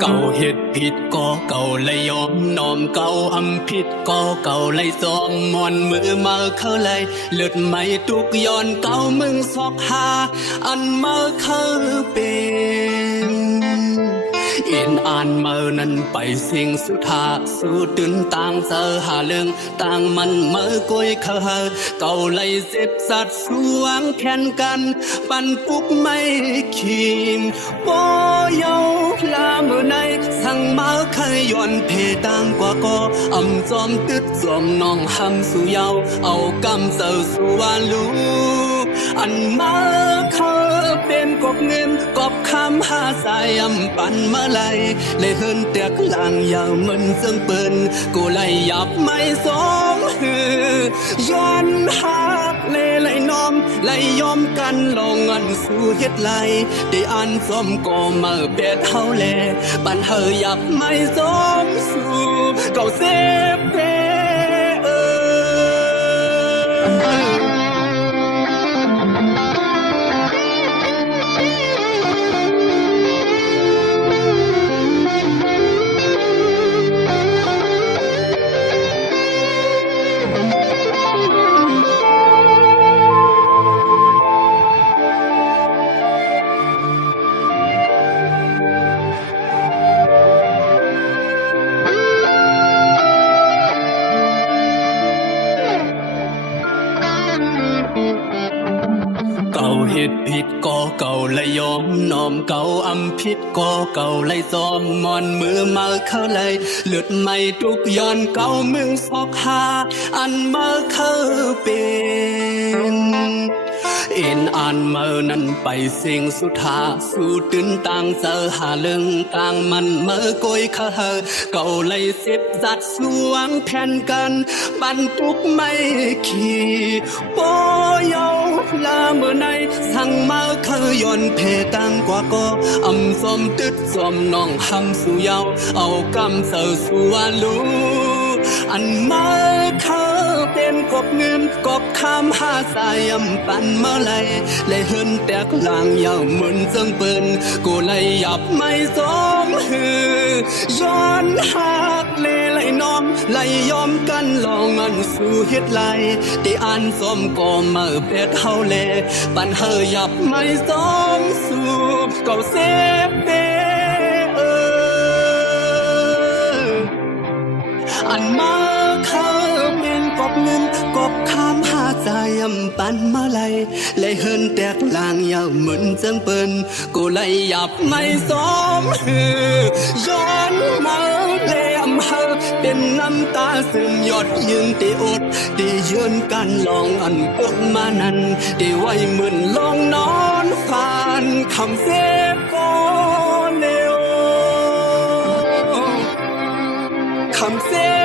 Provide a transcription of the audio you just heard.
เก่าเหตุผิดก็เก่าเลยยอมน้อมเก่าอำผิดก็เก่าเลยซอมมอนมือมาเข้าเลยเลือดไม่ทุกย้อนเก่ามึงซอกหาอันมาเข้าเป็นอินอ่านเมื่อนั้นไปสิ่งสุดท้าสู้ตื่นต่างเสอหาเรื่องต่างมันเมื่อกวยเขอเก่าเลยเจ็บสัตว์สวงแข่นกันปันปุกไม่ขีมโปเยาลาเมื่อในสั่งมาเคยย้อนเพต่างกว่าก็อำจอมตึดจอมน้องหำสู่เยาเอากำเสอสู่วาลูอันมาเคยเป็นกบเงินกบคำหาสายอำปันมาไลเลยเฮินเตียกลางยาวมันเซิงเปิ้นกูไล่ยับไม่สมฮือย้อนหักเลยน้อมไล่ยอมกันลงอันสู่เฮ็ดไลได้อันสมก็มาเบ็ดเฮาแลปันเฮายับไม่สมสู่เก่าเสพเพเก่าเหตุผิดก็เก่าเลยยอมน้อมเก่าอำผิดก็เก่าเลยซอมมอนมือมาเข้าเลยเลือดไม่ทุกย้อนเก่ามึงซอกหาอันมาเข้าเป็นอินอ่านเมื่อนั้นไปสิ่งสุดท้าสู้ตื่นต่างเสอหาเรื่องต่างมันเมื่อกวยเขอเก่าเลยเจ็บจัดสวงแผ่นกันปันทุกไม่ขีโปเยาลาเมื่อในสั่งมาเคยย้อนเพต่างกว่าก็อำสมตึดสมน้องหำสู่เยาเอากำเสอสู่วาลูอันมาเข้าเป็นกบเงินกบคำหาสายอำปันเมื่อไรเลยเฮินแตกลางยาวเหมือนเซิงเปิ้นกูเลยยับไม่สมฮือย้อนหักเลยน้อมไล่ยอมกันลองอันสู่เฮ็ดไลที่อันสมก็มาเบ็ดเฮาแลปันเฮายับไม่สมสู่เก่าเสพเปอันมาเข้าเป็นกบเงินกบคำหาใจอำปันมาไลเลยเฮินแตกลางยาวเหมือนจังเปิ้นกูเลยยับไม่สมฮือย้อนมาเลยอำเฮาเป็นน้ำตาซึมยอดยึงที่อดที่ยืนกันลองอันเกิดมานั้นที่ไว้เหมือนลองนอนฝันคำเสพก็เร็วคำเสพ